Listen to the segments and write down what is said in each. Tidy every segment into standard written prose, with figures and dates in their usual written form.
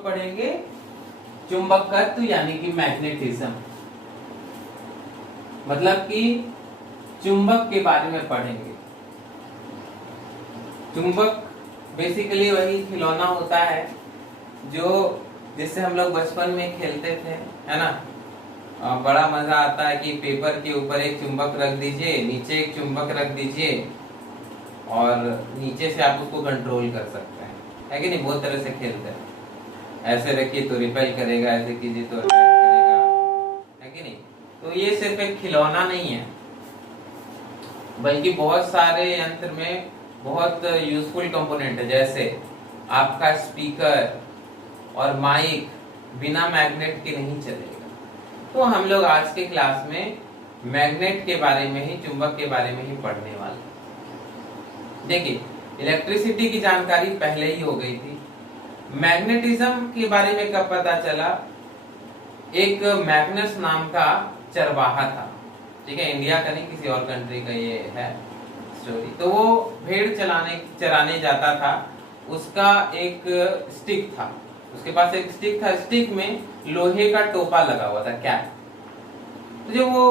लोग पढ़ेंगे चुंबकत्व यानी कि मैग्नेटिज्म, मतलब कि चुंबक के बारे में पढ़ेंगे। चुंबक बेसिकली वही खिलौना होता है जो जिससे हम लोग बचपन में खेलते थे, है ना। बड़ा मजा आता है कि पेपर के ऊपर एक चुंबक रख दीजिए, नीचे एक चुंबक रख दीजिए और नीचे से आप उसको कंट्रोल कर सकते हैं, है कि नहीं। बहुत तरह से खेलते हैं, ऐसे रखिए तो रिपेल करेगा, ऐसे कीजिए तो अट्रैक्ट करेगा, है कि नहीं। तो ये सिर्फ एक खिलौना नहीं है, बल्कि बहुत सारे यंत्र में बहुत यूजफुल कंपोनेंट है। जैसे आपका स्पीकर और माइक बिना मैग्नेट के नहीं चलेगा। तो हम लोग आज के क्लास में मैग्नेट के बारे में ही, चुंबक के बारे में ही पढ़ने वाले। देखिए, इलेक्ट्रिसिटी की जानकारी पहले ही हो गई थी। मैग्नेटिज्म के बारे में कब पता चला? एक मैग्नस नाम का चरवाहा था, ठीक है, इंडिया का नहीं, किसी और कंट्री का ये है स्टोरी। तो वो भेड़ चराने जाता था, उसका एक स्टिक था, उसके पास एक स्टिक था, स्टिक में लोहे का टोपा लगा हुआ था, कैप। तो जब वो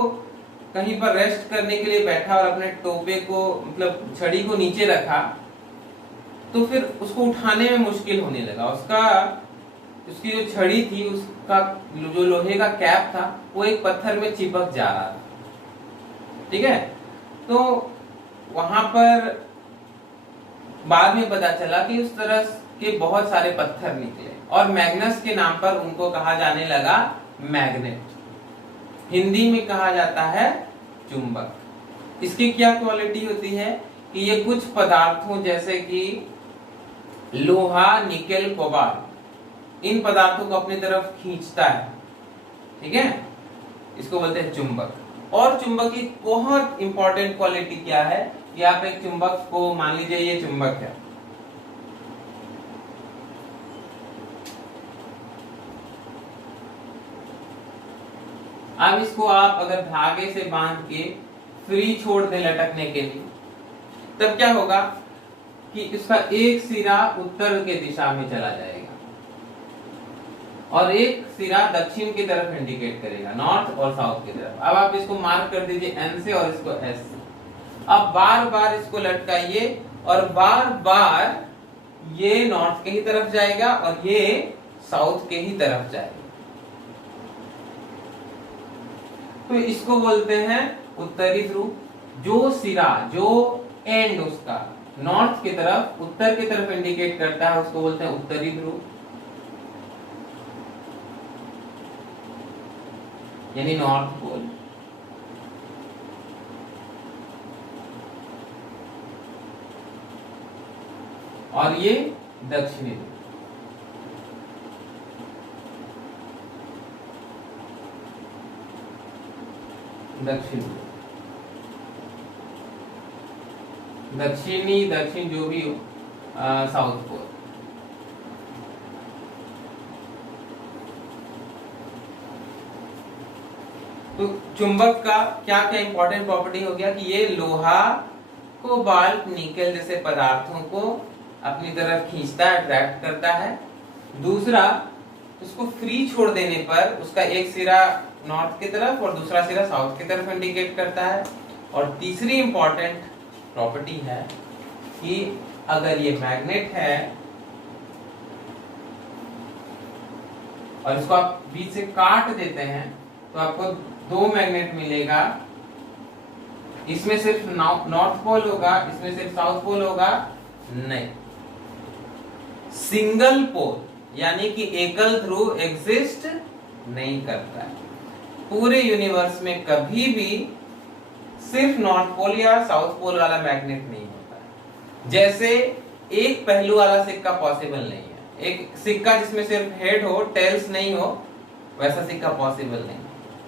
कहीं पर रेस्ट करने के लिए बैठा और अपने टोपे को, मतलब छड़ी को नीचे रखा, तो फिर उसको उठाने में मुश्किल होने लगा। उसकी जो छड़ी थी, उसका जो लोहे का कैप था, वो एक पत्थर में चिपक जा रहा था, ठीक है। तो वहां पर बाद में पता चला कि उस तरह के बहुत सारे पत्थर निकले और मैग्नस के नाम पर उनको कहा जाने लगा मैग्नेट। हिंदी में कहा जाता है चुंबक। इसकी क्या क्वालिटी होती है कि ये कुछ पदार्थों जैसे कि लोहा, निकेल, कोबाल्ट, इन पदार्थों को अपनी तरफ खींचता है, ठीक है, इसको बोलते हैं चुंबक। और चुंबक की बहुत इंपॉर्टेंट क्वालिटी क्या है कि आप एक चुंबक को, मान लीजिए ये चुंबक है, अब इसको आप अगर धागे से बांध के फ्री छोड़ दें लटकने के लिए, तब क्या होगा कि इसका एक सिरा उत्तर के दिशा में चला जाएगा और एक सिरा दक्षिण की तरफ इंडिकेट करेगा, नॉर्थ और साउथ की तरफ। अब आप इसको मार्क कर दीजिए एन से और इसको एस से। अब बार बार इसको लटकाइए और बार बार ये नॉर्थ के ही तरफ जाएगा और ये साउथ के ही तरफ जाएगा। तो इसको बोलते हैं उत्तरी ध्रुव। जो सिरा, जो एंड उसका नॉर्थ की तरफ, उत्तर की तरफ इंडिकेट करता है, उसको बोलते हैं उत्तरी ध्रुव, यानी नॉर्थ पोल। और ये दक्षिणी ध्रुव। दक्षिणी, दक्षिण जो भी हो, साउथ पोल। तो चुंबक का क्या क्या इंपॉर्टेंट प्रॉपर्टी हो गया कि ये लोहा, कोबाल्ट, निकेल जैसे पदार्थों को अपनी तरफ खींचता है, अट्रैक्ट करता है। दूसरा, उसको फ्री छोड़ देने पर उसका एक सिरा नॉर्थ की तरफ और दूसरा सिरा साउथ की तरफ इंडिकेट करता है। और तीसरी इंपॉर्टेंट प्रॉपर्टी है कि अगर ये मैग्नेट है और इसको आप बीच से काट देते हैं तो आपको दो मैग्नेट मिलेगा। इसमें सिर्फ नॉर्थ पोल होगा, इसमें सिर्फ साउथ पोल होगा, नहीं, सिंगल पोल यानी कि एकल ध्रुव एग्जिस्ट नहीं करता है। पूरे यूनिवर्स में कभी भी सिर्फ नॉर्थ पोल या साउथ पोल वाला मैग्नेट नहीं होता है। जैसे एक पहलू वाला सिक्का पॉसिबल नहीं है, एक सिक्का जिसमें सिर्फ हेड हो, टेल्स नहीं हो, वैसा सिक्का पॉसिबल नहीं,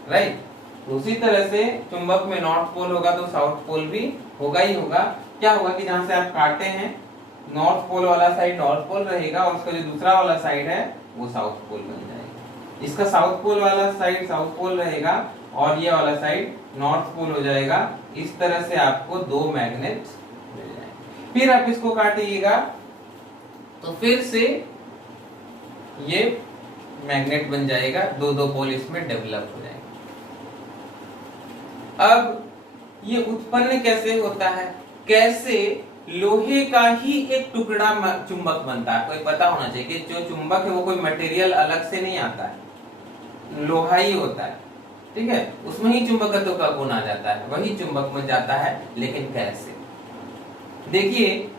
राइट। उसी तरह से चुंबक में नॉर्थ पोल होगा तो साउथ पोल भी होगा ही होगा। क्या होगा कि जहां से आप काटे हैं, नॉर्थ पोल वाला साइड नॉर्थ पोल रहेगा और उसका जो दूसरा वाला साइड है वो साउथ पोल बन जाएगा। इसका साउथ पोल वाला साइड साउथ पोल रहेगा और ये वाला साइड नॉर्थ पोल हो जाएगा। इस तरह से आपको दो मैग्नेट मिल जाएंगे। फिर आप इसको काटिएगा तो फिर से ये मैग्नेट बन जाएगा, दो दो पोल इसमें डेवलप हो जाएंगे। अब ये उत्पन्न कैसे होता है, कैसे लोहे का ही एक टुकड़ा चुंबक बनता है। कोई पता होना चाहिए कि जो चुंबक है वो कोई मटेरियल अलग से नहीं आता है, लोहा ही होता है, ठीक है, उसमें ही चुंबकत्व का गुण आ जाता है, वही चुंबक बन जाता है। लेकिन कैसे, देखिए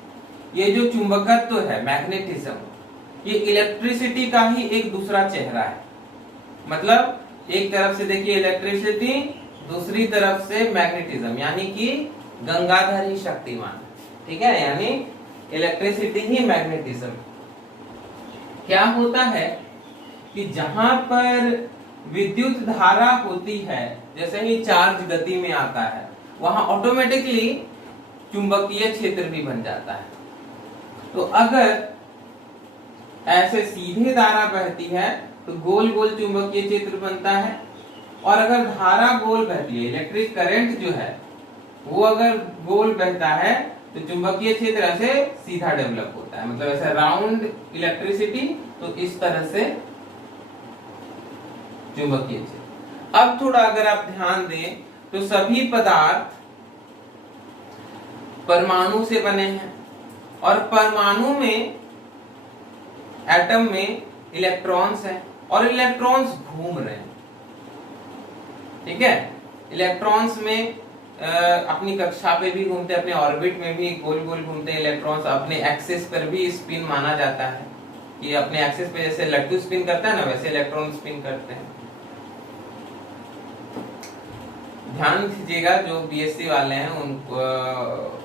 ये जो चुंबकत्व है, मैग्नेटिज्म, ये इलेक्ट्रिसिटी का ही एक दूसरा चेहरा है। मतलब एक तरफ से देखिए इलेक्ट्रिसिटी, दूसरी तरफ से मैग्नेटिज्म, यानी कि गंगाधर ही शक्तिमान, ठीक है, यानी इलेक्ट्रिसिटी ही मैग्नेटिज्म। क्या होता है कि जहां पर विद्युत धारा होती है, जैसे ही चार्ज गति में आता है, वहां ऑटोमेटिकली चुंबकीय क्षेत्र भी बन जाता है। तो अगर ऐसे सीधे धारा बहती है तो गोल गोल चुंबकीय क्षेत्र बनता है, और अगर धारा गोल बहती है, इलेक्ट्रिक करंट जो है वो अगर गोल बहता है तो चुंबकीय क्षेत्र ऐसे सीधा डेवलप होता है, मतलब ऐसे राउंड इलेक्ट्रिसिटी, तो इस तरह से चुंबकीय क्षेत्र। अब थोड़ा अगर आप ध्यान दें तो सभी पदार्थ परमाणु से बने हैं, और परमाणु में, एटम में इलेक्ट्रॉन्स हैं, और इलेक्ट्रॉन्स घूम रहे हैं, ठीक है। इलेक्ट्रॉन्स में अपनी कक्षा पे भी घूमते, अपने ऑर्बिट में भी गोल गोल घूमते हैं इलेक्ट्रॉन्स। अपने एक्सिस पर भी स्पिन माना जाता है कि अपने एक्सिस पे जैसे लट्टू स्पिन करता है ना, वैसे इलेक्ट्रॉन स्पिन करते हैं। ध्यान दीजिएगा, जो बीएससी वाले हैं उनको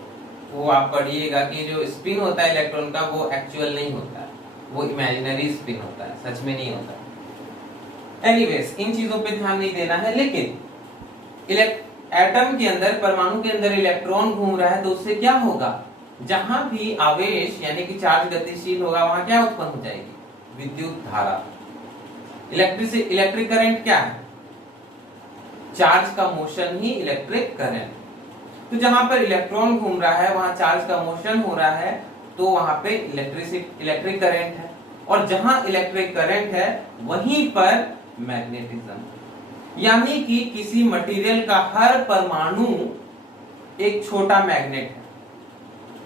वो आप पढ़िएगा कि जो स्पिन होता है इलेक्ट्रॉन का वो एक्चुअल नहीं होता है, वो इमेजिनरी स्पिन होता है, सच में नहीं होता। एनीवेज, इन चीजों पे ध्यान नहीं देना है। लेकिन एटम के अंदर, परमाणु के अंदर इलेक्ट्रॉन घूम रहा है, तो उससे क्या होगा, जहां भी आवेश यानी कि चार्ज गतिशील होगा वहां क्या उत्पन्न हो जाएगी, विद्युत धारा। इलेक्ट्रिक करंट क्या है, चार्ज का मोशन ही इलेक्ट्रिक करंट। तो जहां पर इलेक्ट्रॉन घूम रहा है वहां चार्ज का मोशन हो रहा है, तो वहां पे इलेक्ट्रिक करंट है, और जहां इलेक्ट्रिक करंट है वहीं पर मैग्नेटिज्म। यानी कि किसी मटेरियल का हर परमाणु एक छोटा मैग्नेट है,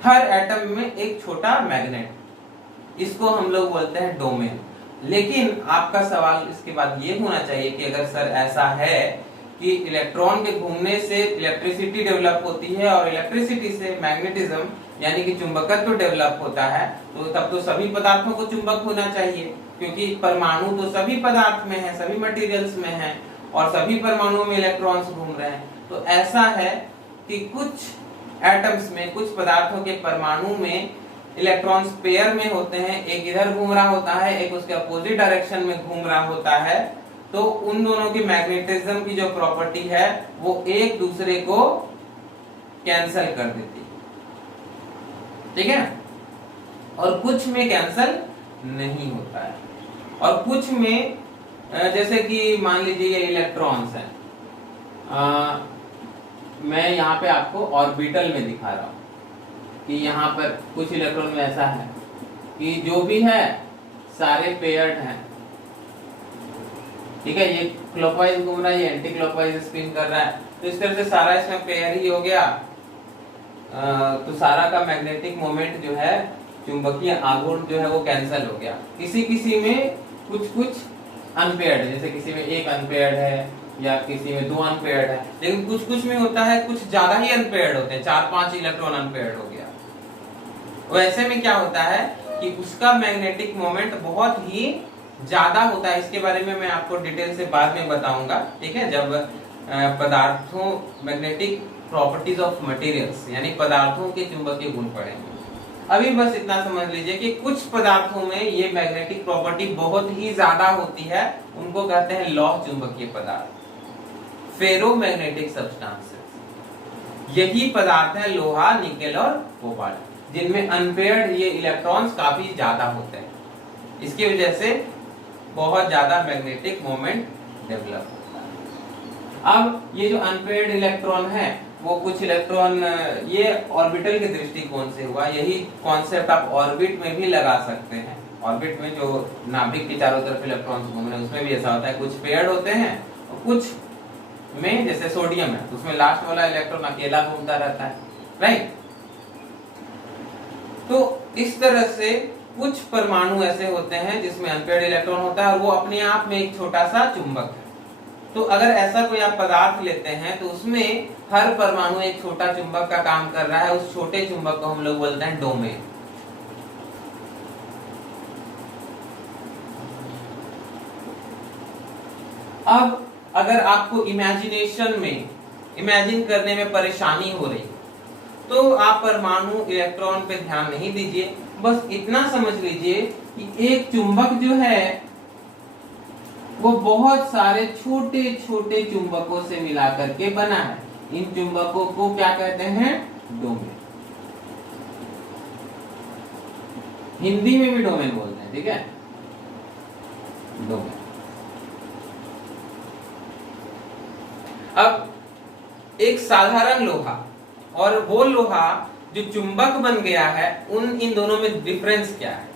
हर एटम में एक छोटा मैग्नेट, इसको हम लोग बोलते हैं डोमेन। लेकिन आपका सवाल इसके बाद ये होना चाहिए कि अगर सर ऐसा है कि इलेक्ट्रॉन के घूमने से इलेक्ट्रिसिटी डेवलप होती है और इलेक्ट्रिसिटी से मैग्नेटिज्म यानी कि चुंबकत्व डेवलप होता है, तो तब तो सभी पदार्थों को चुंबक होना चाहिए, क्योंकि परमाणु तो सभी पदार्थ में है, सभी मटेरियल्स में है, और सभी परमाणुओं में इलेक्ट्रॉन्स घूम रहे हैं। तो ऐसा है कि कुछ एटम्स में, कुछ पदार्थों के परमाणु में इलेक्ट्रॉन्स पेयर में होते हैं, एक इधर घूम रहा होता है, एक उसके अपोजिट डायरेक्शन में घूम रहा होता है। तो उन दोनों की मैग्नेटिज्म की जो प्रॉपर्टी है वो एक दूसरे को कैंसल कर देती है, ठीक है। और कुछ में कैंसल नहीं होता है, और कुछ में जैसे कि मान लीजिए ये इलेक्ट्रॉन्स हैं, मैं यहाँ पे आपको ऑर्बिटल में दिखा रहा हूँ कि यहाँ पर कुछ इलेक्ट्रॉन में ऐसा है कि जो भी है सारे पेयर्ड हैं, ठीक है। ये क्लॉकवाइज घूम रहा है, ये एंटी क्लॉकवाइज स्पिन कर रहा है, तो इस तरह से सारा इसमें पेयर ही हो गया। तो सारा का मैग्नेटिक मोमेंट जो है, चुंबकीय आघूर्ण जो है वो कैंसिल हो गया। किसी किसी में कुछ अनपेयर्ड है, जैसे किसी में एक अनपेयर्ड है या किसी में 2 अनपेयर्ड है, लेकिन कुछ में होता है कुछ ज्यादा ही अनपेयर्ड होते हैं, 4-5 इलेक्ट्रॉन अनपेयर्ड हो गया। वैसे में क्या होता है कि उसका मैग्नेटिक मोमेंट बहुत ही ज्यादा होता है। इसके बारे में मैं आपको डिटेल से बाद में बताऊंगा, ठीक है, जब पदार्थों, मैग्नेटिक प्रॉपर्टीज ऑफ मटेरियल्स यानी पदार्थों के चुंबकीय गुण पढ़ेंगे। अभी बस इतना समझ लीजिए कि कुछ पदार्थों में ये मैग्नेटिक प्रॉपर्टी बहुत ही ज्यादा होती है, उनको कहते हैं लौह चुंबकीय पदार्थ, फेरोमैग्नेटिक सब्सटेंसेस। यही पदार्थ है लोहा, निकेल और कोबाल्ट, जिनमें अनपेयर्ड ये इलेक्ट्रॉन्स काफी ज्यादा होते हैं। इसकी वजह से बहुत ज्यादा मैग्नेटिक मोमेंट डेवलप होता है। अब ये जो अनपेयर्ड इलेक्ट्रॉन है वो कुछ इलेक्ट्रॉन, ये ऑर्बिटल के दृष्टिकोण से हुआ, यही कॉन्सेप्ट आप ऑर्बिट में भी लगा सकते हैं, ऑर्बिट में जो नाभिक के चारों तरफ इलेक्ट्रॉन्स घूम रहे हैं उसमें भी ऐसा होता है, कुछ पेयर्ड होते हैं और कुछ में, जैसे सोडियम है उसमें लास्ट वाला इलेक्ट्रॉन अकेला घूमता रहता है, राइट। तो इस तरह से कुछ परमाणु ऐसे होते हैं जिसमें अनपेयर्ड इलेक्ट्रॉन होता है और वो अपने आप में एक छोटा सा चुंबक है। तो अगर ऐसा कोई आप पदार्थ लेते हैं तो उसमें हर परमाणु एक छोटा चुंबक का काम कर रहा है, उस छोटे चुंबक को हम लोग बोलते हैं डोमेन। अब अगर आपको इमेजिन करने में परेशानी हो रही तो आप परमाणु इलेक्ट्रॉन पे ध्यान नहीं दीजिए, बस इतना समझ लीजिए कि एक चुंबक जो है वो बहुत सारे छोटे छोटे चुंबकों से मिलाकर के बना है। इन चुंबकों को क्या कहते हैं? डोमेन। हिंदी में भी डोमेन बोलते हैं, ठीक है, डोमेन। अब एक साधारण लोहा और वो लोहा जो चुंबक बन गया है, इन दोनों में डिफरेंस क्या है?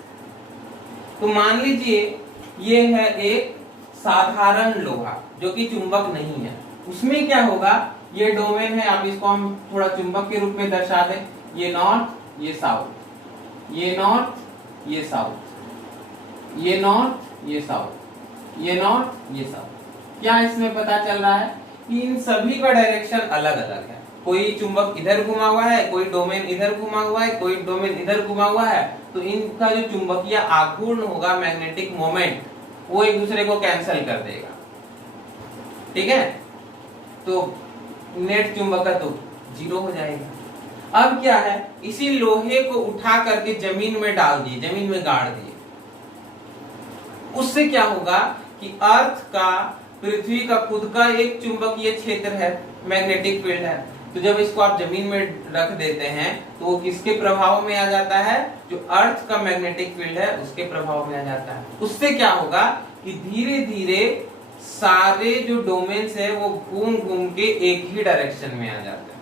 तो मान लीजिए ये है एक साधारण लोहा जो कि चुंबक नहीं है, उसमें क्या होगा, ये डोमेन है, आप इसको हम थोड़ा चुंबक के रूप में दर्शा दें, ये नॉर्थ ये साउथ, ये नॉर्थ ये साउथ, ये नॉर्थ ये साउथ, ये नॉर्थ ये साउथ। क्या इसमें पता चल रहा है कि इन सभी का डायरेक्शन अलग अलग है। कोई चुंबक इधर घुमा हुआ है, कोई डोमेन इधर घुमा हुआ है, कोई डोमेन इधर घुमा हुआ है, तो इनका जो चुंबकीय आघूर्ण होगा, मैग्नेटिक मोमेंट, वो एक दूसरे को कैंसिल कर देगा, ठीक है। तो नेट चुंबकत्व जीरो हो जाएगा। अब क्या है, इसी लोहे को उठा करके जमीन में डाल दिए, जमीन में गाड़ दिए, उससे क्या होगा कि अर्थ का, पृथ्वी का खुद का एक चुंबकीय क्षेत्र है, मैग्नेटिक फील्ड है। तो जब इसको आप जमीन में रख देते हैं तो वो किसके प्रभाव में आ जाता है? जो अर्थ का मैग्नेटिक फील्ड है उसके प्रभाव में आ जाता है। उससे क्या होगा कि धीरे धीरे सारे जो डोमेन्स है वो घूम घूम के एक ही डायरेक्शन में आ जाते हैं।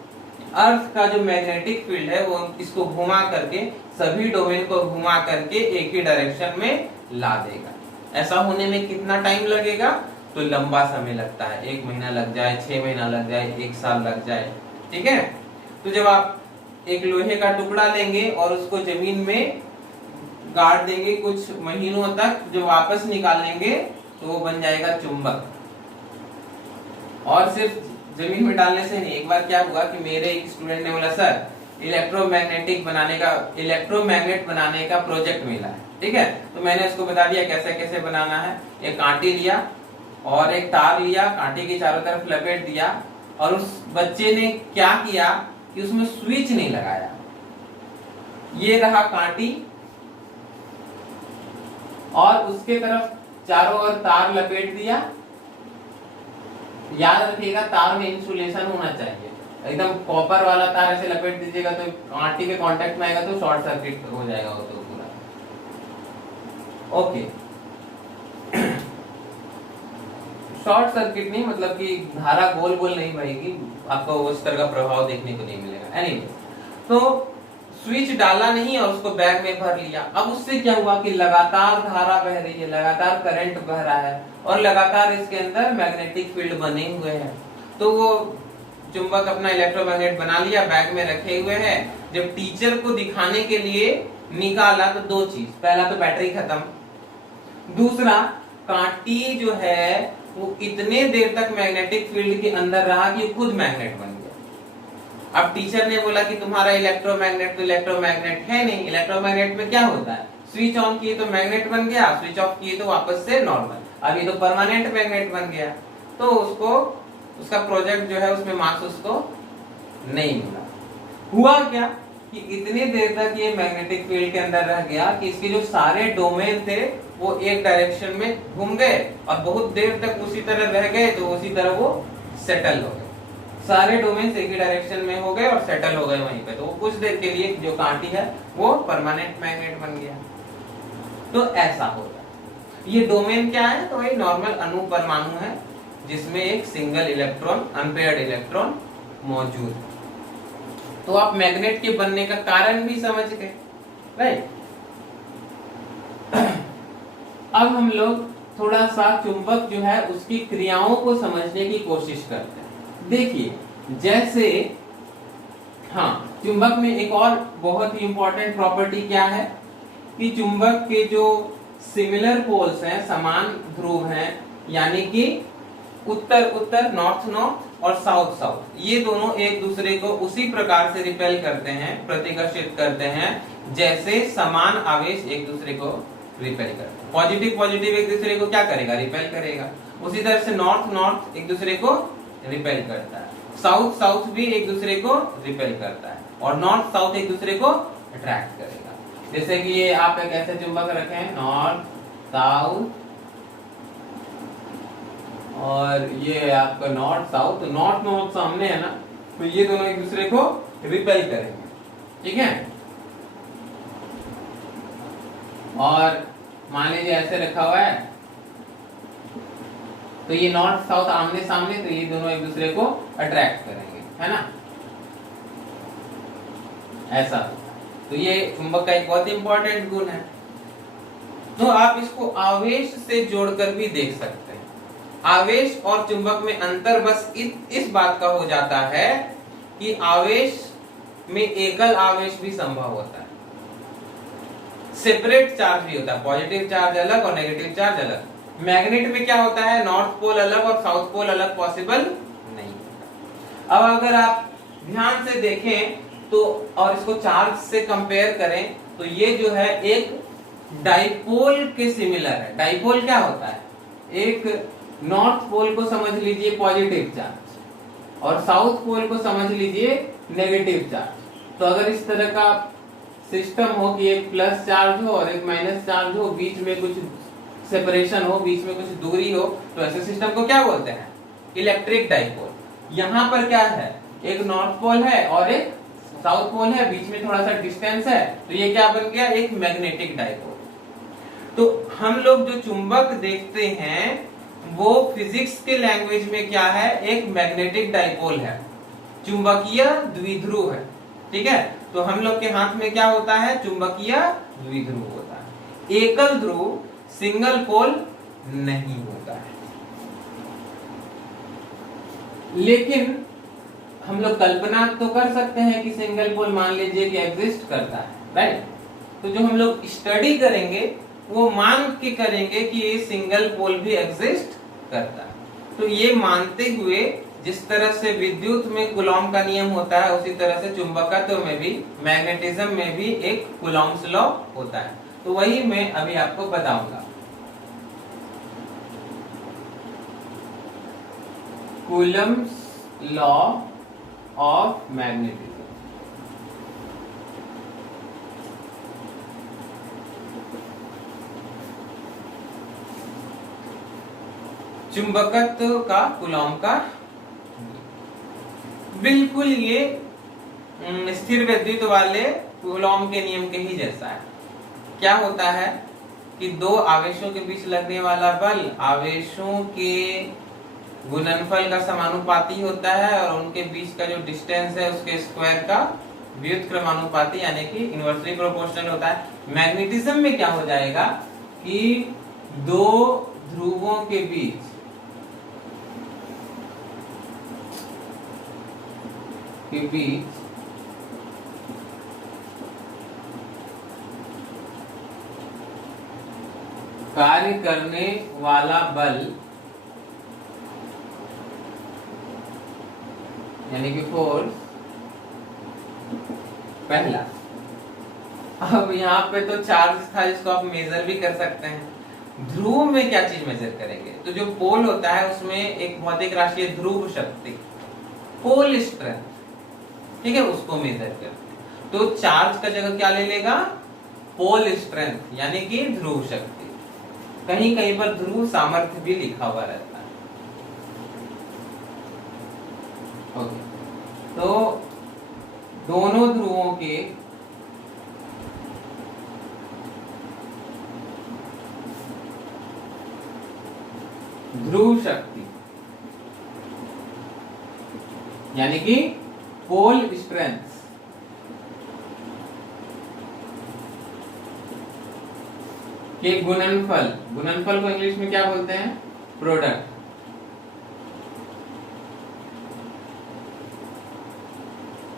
अर्थ का जो मैग्नेटिक फील्ड है वो इसको घुमा करके, सभी डोमेन को घुमा करके एक ही डायरेक्शन में ला देगा। ऐसा होने में कितना टाइम लगेगा? तो लंबा समय लगता है, 1 महीना लग जाए, 6 महीना लग जाए, 1 साल लग जाए, ठीक है। तो जब आप एक लोहे का टुकड़ा लेंगे और उसको जमीन में गाड़ देंगे कुछ महीनों तक, जो वापस निकालेंगे तो वो बन जाएगा चुंबक। और सिर्फ जमीन में डालने से नहीं, एक बार क्या हुआ कि मेरे एक स्टूडेंट ने बोला, सर इलेक्ट्रोमैग्नेट बनाने का प्रोजेक्ट मिला है, ठीक है। तो मैंने उसको बता दिया कैसे कैसे बनाना है। एक कांटी लिया और एक तार लिया, कांटे के चारों तरफ लपेट दिया, और उस बच्चे ने क्या किया कि उसमें स्विच नहीं लगाया। ये रहा कांटी और उसके तरफ चारों ओर तार लपेट दिया। याद रखिएगा तार में इंसुलेशन होना चाहिए, एकदम कॉपर वाला तार ऐसे लपेट दीजिएगा तो कांटी के कांटेक्ट में आएगा तो शॉर्ट सर्किट हो जाएगा वो तो पूरा। ओके, शॉर्ट सर्किट नहीं, मतलब कि धारा गोल गोल नहीं बहेगी, आपको उस तरह का प्रभाव देखने को नहीं मिलेगा। एनीवे, तो स्विच डाला नहीं और उसको बैग में भर लिया। अब उससे क्या हुआ कि लगातार धारा बह रही है, लगातार करंट बह रहा है और लगातार इसके अंदर मैग्नेटिक फील्ड बने हुए हैं। तो वो चुंबक अपना इलेक्ट्रोमैग्नेट बना लिया, बैग में रखे हुए हैं। जब टीचर को दिखाने के लिए निकाला तो 2 चीज, पहला तो बैटरी खत्म, दूसरा कांटी जो है वो इतने देर तक मैग्नेटिक फील्ड के अंदर रहा कि खुद मैग्नेट बन गया। अब टीचर ने बोला कि तुम्हारा इलेक्ट्रोमैग्नेट तो इलेक्ट्रोमैग्नेट है नहीं। इलेक्ट्रोमैग्नेट में क्या होता है, स्विच ऑन किए तो मैग्नेट बन गया, स्विच ऑफ किए तो वापस से नॉर्मल। अब ये तो परमानेंट मैग्नेट बन गया, तो उसको उसका प्रोजेक्ट जो है उसमें मार्क्स उसको नहीं मिला। हुआ क्या कि इतने देर तक ये मैग्नेटिक फील्ड के अंदर रह गया कि इसके जो सारे डोमेन थे वो एक डायरेक्शन में घूम गए और बहुत देर तक उसी तरह रह गए, तो उसी तरह वो सेटल हो गए। सारे डोमेन एक ही डायरेक्शन में हो गए और सेटल हो गए वहीं पे। तो वो कुछ देर के लिए जो कांटी है वो परमानेंट मैग्नेट बन गया। तो ऐसा होगा। ये डोमेन क्या है? तो ये नॉर्मल अणु परमाणु है जिसमें एक सिंगल इलेक्ट्रॉन, अनपेयर्ड इलेक्ट्रॉन मौजूद है। तो आप मैग्नेट के बनने का कारण भी समझ गए, राइट। अब हम लोग थोड़ा सा चुंबक जो है उसकी क्रियाओं को समझने की कोशिश करते हैं। देखिए जैसे हाँ, चुंबक में एक और बहुत ही इंपॉर्टेंट प्रॉपर्टी क्या है कि चुंबक के जो सिमिलर पोल्स हैं, समान ध्रुव हैं, यानी कि उत्तर उत्तर नॉर्थ नॉर्थ और साउथ साउथ, ये दोनों एक दूसरे को उसी प्रकार से रिपेल करते हैं, प्रतिकर्षित करते हैं, जैसे समान आवेश एक दूसरे को रिपेल करते हैं। पॉजिटिव पॉजिटिव एक दूसरे को क्या करेगा? रिपेल करेगा। उसी तरह से नॉर्थ नॉर्थ एक दूसरे को रिपेल करता है, साउथ साउथ भी एक दूसरे को रिपेल करता है, और नॉर्थ साउथ एक दूसरे को अट्रैक्ट करेगा। जैसे कि ये आप एक ऐसे चुंबक रखे हैं, नॉर्थ साउथ, और ये आपका नॉर्थ साउथ, तो नॉर्थ नॉर्थ सामने है ना, तो ये दोनों एक दूसरे को रिपेल करेंगे, ठीक है। और मान लीजिए ऐसे रखा हुआ है, तो ये नॉर्थ साउथ आमने सामने, तो ये दोनों एक दूसरे को अट्रैक्ट करेंगे, है ना, ऐसा। तो ये चुंबक का एक बहुत इंपॉर्टेंट गुण है। तो आप इसको आवेश से जोड़कर भी देख सकते हैं। आवेश और चुंबक में अंतर बस इस बात का हो जाता है कि आवेश में एकल आवेश भी संभव होता है, सेपरेट चार्ज भी होता है, पॉजिटिव चार्ज अलग और नेगेटिव चार्ज अलग। मैग्नेट में क्या होता है? नॉर्थ पोल अलग और साउथ पोल अलग पॉसिबल नहीं। अब अगर आप ध्यान से देखें तो और इसको चार्ज से कंपेयर करें तो ये जो है एक डाइपोल के सिमिलर है। डाइपोल क्या होता है? एक नॉर्थ पोल को समझ लीजिए पॉजिटिव चार्ज और साउथ पोल को समझ लीजिए नेगेटिव चार्ज। तो अगर इस तरह का सिस्टम हो कि एक प्लस चार्ज हो और एक माइनस चार्ज हो, बीच में कुछ सेपरेशन हो, बीच में कुछ दूरी हो, तो ऐसे सिस्टम को क्या बोलते हैं? Electric dipole. यहाँ पर क्या है? एक नॉर्थ पोल है और एक साउथ पोल है, बीच में थोड़ा सा डिस्टेंस है, तो ये क्या बन गया? एक मैग्नेटिक डाइपोल। तो हम लोग जो चुंबक देखते हैं वो फिजिक्स के लैंग्वेज में क्या है? एक मैग्नेटिक डाइपोल है, चुंबकीय द्विध्रुव है, ठीक है। तो हम लोग के हाथ में क्या होता है? चुंबकीय द्विध्रुव होता है, एकल ध्रुव सिंगल पोल नहीं होता है। लेकिन हम लोग कल्पना तो कर सकते हैं कि सिंगल पोल मान लीजिए कि एग्जिस्ट करता है, राइट। तो जो हम लोग स्टडी करेंगे वो मान के करेंगे कि ये सिंगल पोल भी एग्जिस्ट करता है। तो ये मानते हुए जिस तरह से विद्युत में कूलॉम का नियम होता है, उसी तरह से चुंबकत्व में भी, मैग्नेटिज्म में भी एक कूलॉम्स लॉ होता है। तो वही मैं अभी आपको बताऊंगा। Coulomb's law of magnetism. चुंबकत्व का कूलॉम का बिल्कुल ये स्थिर विद्युत वाले कूलॉम के नियम के ही जैसा है। क्या होता है कि दो आवेशों के बीच लगने वाला बल आवेशों के गुणनफल का समानुपाती होता है और उनके बीच का जो डिस्टेंस है उसके स्क्वायर का व्युत्क्रमानुपाती यानी कि इनवर्सली प्रोपोर्शनल होता है। मैग्नेटिज्म में क्या हो जाएगा कि दो ध्रुवों के बीच कार्य करने वाला बल यानी कि फोर्स पहला। अब यहाँ पे तो चार्ज था जिसको आप मेजर भी कर सकते हैं। ध्रुव में क्या चीज मेजर करेंगे? तो जो पोल होता है उसमें एक भौतिक राशि है ध्रुव शक्ति, पोल स्ट्रेंथ, ठीक है, उसको मेजर करते हैं। तो चार्ज का जगह क्या ले लेगा? पोल स्ट्रेंथ यानी कि ध्रुव शक्ति। कहीं कहीं पर ध्रुव सामर्थ्य भी लिखा हुआ रहता है। ओके, तो दोनों ध्रुवों के ध्रुव शक्ति यानी कि पोल स्ट्रेंथ कि गुणनफल, गुणनफल को इंग्लिश में क्या बोलते हैं? प्रोडक्ट।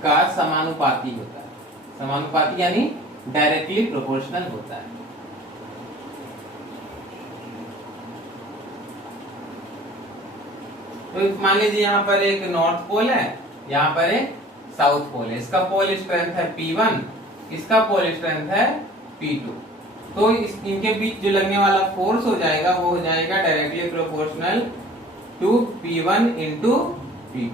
का समानुपाती होता है, समानुपाती यानी डायरेक्टली प्रोपोर्शनल होता है। तो मान लीजिए यहाँ पर एक नॉर्थ पोल है, यहाँ पर एक साउथ पोल है, इसका पोल स्ट्रेंथ है P1, इसका पोल स्ट्रेंथ है P2। तो इनके बीच जो लगने वाला फोर्स हो जाएगा वो हो जाएगा directly proportional to P1 into P2।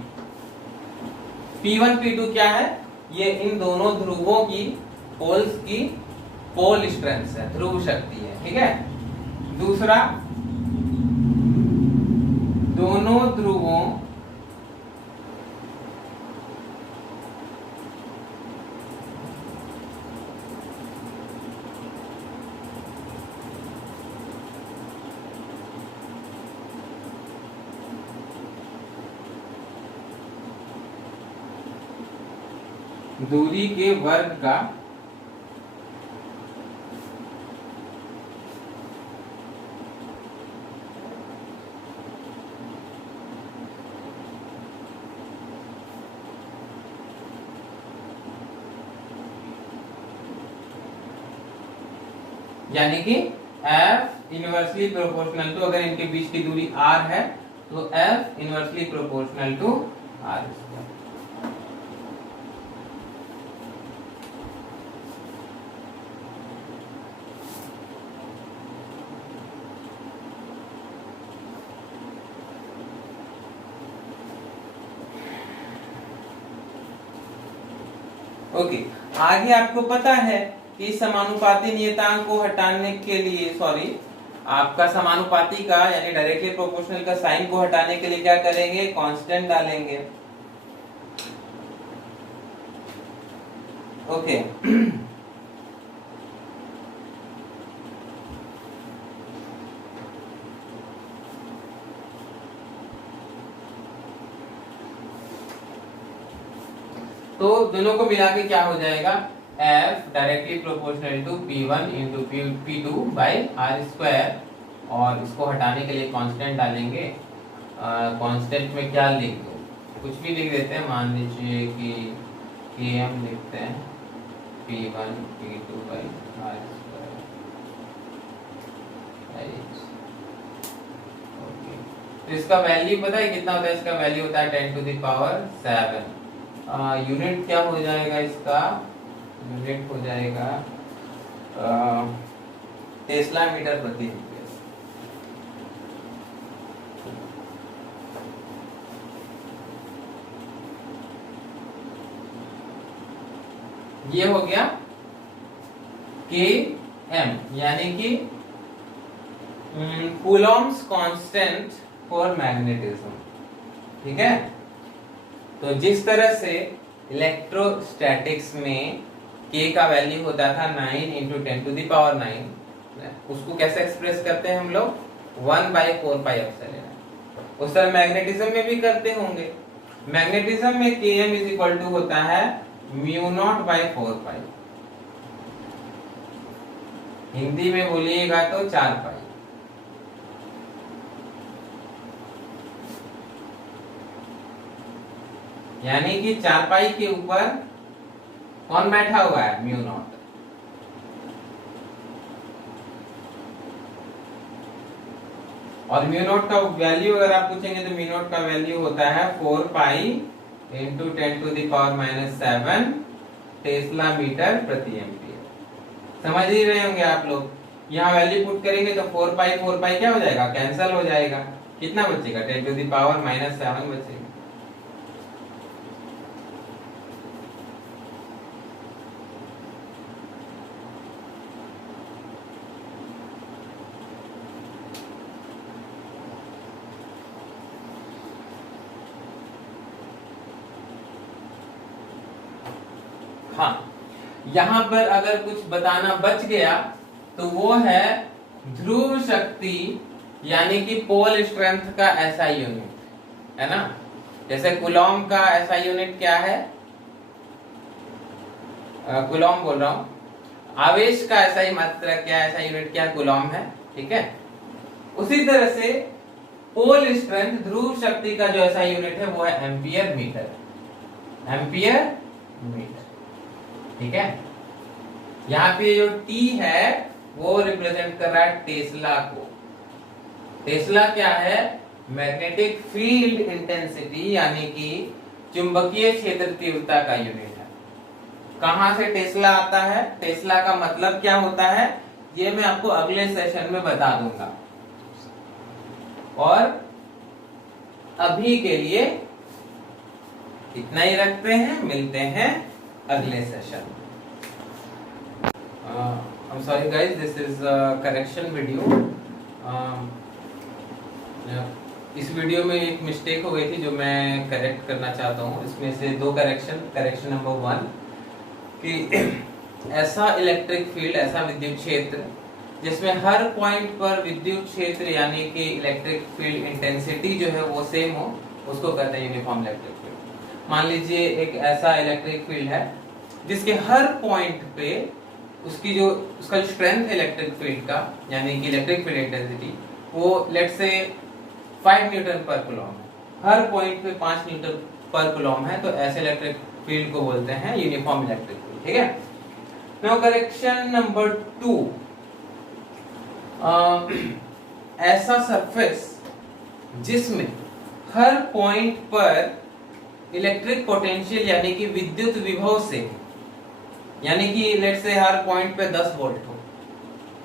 P1 P2 क्या है? ये इन दोनों ध्रुवों की, पोल्स की पोल स्ट्रेंथ है, ध्रुव शक्ति है, ठीक है। दूसरा, दोनों ध्रुवों दूरी के वर्ग का यानी कि F इनवर्सली प्रोपोर्शनल टू, अगर इनके बीच की दूरी R है तो F inversely proportional to R square. Okay, आगे आपको पता है कि समानुपाती नियतांक को हटाने के लिए, सॉरी, आपका समानुपाती का यानी डायरेक्टली प्रोपोर्शनल का साइन को हटाने के लिए क्या करेंगे? कांस्टेंट डालेंगे। ओके तो दोनों को मिला के क्या हो जाएगा? F directly proportional to P1 into P2 by R square, और इसको हटाने के लिए कांस्टेंट डालेंगे। कांस्टेंट में क्या लिख दो? कुछ भी लिख देते हैं, मान लीजिए कि Km लिखते हैं, P1 P2 by R square. तो इसका वैल्यू पता है कितना होता है? इसका वैल्यू होता है 10 टू द पावर 7। यूनिट क्या हो जाएगा? इसका यूनिट हो जाएगा टेस्ला मीटर प्रति एम्पीयर। ये हो गया Km, यानी कि कूलॉम्स कांस्टेंट फॉर मैग्नेटिज्म, ठीक है। तो जिस तरह से इलेक्ट्रोस्टैटिक्स में K का वैल्यू होता था 9 इंटू 10 टू द पावर 9, उसको कैसे एक्सप्रेस करते हैं हम लोग? 1/4πε। उस तरह मैग्नेटिज्म में भी करते होंगे। मैग्नेटिज्म में Km इज इक्वल टू होता है μ0/4π, हिंदी में बोलिएगा तो 4π। यानी कि 4π के ऊपर कौन बैठा हुआ है? μ0। और μ0 का वैल्यू अगर आप पूछेंगे तो μ0 का वैल्यू होता है 4π into 10 to the power -7 tesla metre प्रति एम्पीयर। समझ ही रहे होंगे आप लोग। यहाँ वैल्यू पुट करेंगे तो 4π क्या हो जाएगा? कैंसल हो जाएगा। कितना बचेगा? 10 टू द पावर -7 बचेगा। हाँ, यहाँ पर अगर कुछ बताना बच गया तो वो है ध्रुव शक्ति, यानी कि पोल स्ट्रेंथ का एसआई यूनिट, है ना। जैसे कूलॉम का एसआई यूनिट क्या है? कूलॉम बोल रहा हूँ। आवेश का ऐसा ही मात्रा क्या, ऐसा यूनिट क्या, कूलॉम है, ठीक है। उसी तरह से पोल स्ट्रेंथ, ध्रुव शक्ति का जो ऐसा यूनिट है वो है एम्पियर मीटर, एम्पियर मीटर, ठीक है। यहाँ पे जो टी है वो रिप्रेजेंट कर रहा है टेस्ला को। टेस्ला क्या है, मैग्नेटिक फील्ड इंटेंसिटी यानी कि चुंबकीय क्षेत्र तीव्रता का यूनिट है। कहां से टेस्ला आता है, टेस्ला का मतलब क्या होता है, ये मैं आपको अगले सेशन में बता दूंगा। और अभी के लिए इतना ही रखते हैं, मिलते हैं अगले session. I'm sorry guys, this is a correction video. इस वीडियो में एक मिस्टेक हो गई थी जो मैं करेक्ट करना चाहता हूँ। इसमें से दो करेक्शन नंबर 1 कि ऐसा इलेक्ट्रिक फील्ड, ऐसा विद्युत क्षेत्र जिसमें हर पॉइंट पर विद्युत क्षेत्र यानी कि इलेक्ट्रिक फील्ड इंटेंसिटी जो है वो सेम हो, उसको कहते हैं यूनिफॉर्म इलेक्ट्रिक फील्ड। मान लीजिए एक ऐसा इलेक्ट्रिक फील्ड है जिसके हर पॉइंट पे उसका जो स्ट्रेंथ है इलेक्ट्रिक फील्ड का यानी कि इलेक्ट्रिक फील्ड इंटेंसिटी वो लेट्स से 5 न्यूटन पर कूलॉम है, हर पॉइंट पे 5 न्यूटन पर कूलॉम है, तो ऐसे इलेक्ट्रिक फील्ड को बोलते हैं यूनिफॉर्म इलेक्ट्रिक फील्ड, ठीक है। नाउ करेक्शन नंबर 2, ऐसा सरफेस जिसमें हर पॉइंट पर इलेक्ट्रिक पोटेंशियल यानी कि विद्युत विभव से, यानी कि लेट्स से हर पॉइंट पे 10 वोल्ट हो,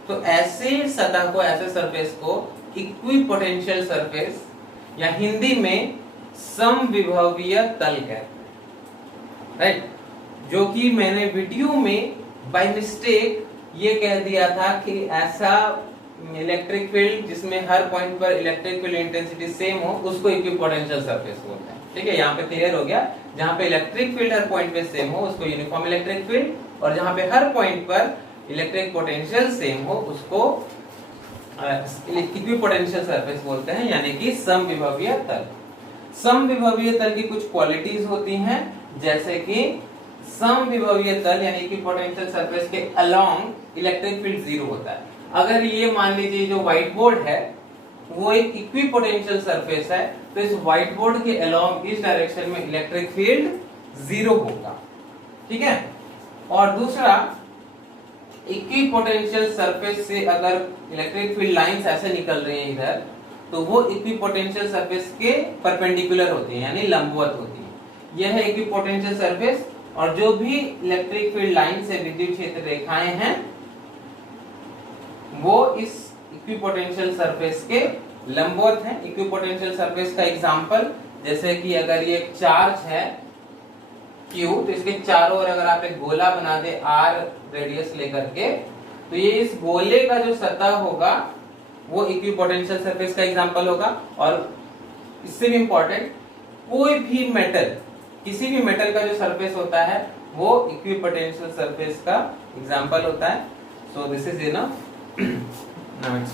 तो ऐसे सतह को, ऐसे सरफेस को इक्विपोटेंशियल सरफेस या हिंदी में समविभवीय तल कहते हैं, राइट। जो कि मैंने वीडियो में बाय मिस्टेक ये कह दिया था कि ऐसा इलेक्ट्रिक फील्ड जिसमें हर पॉइंट पर इलेक्ट्रिक फील्ड इंटेंसिटी सेम हो उसको इक्विपोटेंशियल सरफेस बोलते हैं, ठीक है। यहाँ पे क्लियर हो गया, जहाँ पे इलेक्ट्रिक फील्ड हर पॉइंट पे सेम हो उसको यूनिफॉर्म इलेक्ट्रिक फील्ड, और जहाँ पे हर पॉइंट पर इलेक्ट्रिक पोटेंशियल सेम हो उसको इक्विपोटेंशियल सरफेस बोलते हैं, यानी कि समविभवीय तल। समविभवीय तल की कुछ क्वालिटीज होती हैं, जैसे कि समविभवीय तल यानी इक्विपोटेंशियल सरफेस के अलोंग इलेक्ट्रिक फील्ड 0 होता है। अगर ये मान लीजिए जो व्हाइट बोर्ड है वो एक इक्विपोटेंशियल सरफेस है, तो इस व्हाइट बोर्ड के अलोंग इस डायरेक्शन में इलेक्ट्रिक फील्ड 0 होगा, ठीक है। और दूसरा, इक्विपोटेंशियल सरफेस से अगर इलेक्ट्रिक फील्ड लाइंस ऐसे निकल रही हैं इधर, तो वो इक्विपोटेंशियल सरफेस के परपेंडिकुलर होती है यानी लंबवत होती है। यह है इक्विपोटेंशियल सरफेस, और जो भी इलेक्ट्रिक फील्ड लाइन से विद्युत क्षेत्र रेखाएं हैं वो इस इक्विपोटेंशियल सरफेस के लंबवत हैं। इक्विपोटेंशियल सरफेस का एग्जांपल, जैसे कि अगर ये एक चार्ज है Q, तो इसके चारों ओर अगर आप एक गोला बना दे R रेडियस लेकर के, तो ये इस गोले का जो सतह होगा वो इक्विपोटेंशियल सरफेस का एग्जांपल होगा। और इससे भी इंपॉर्टेंट, कोई भी मेटल, किसी भी मेटल का जो सरफेस होता है वो इक्विपोटेंशियल सरफेस का एग्जांपल होता है। So this is enough. Now it's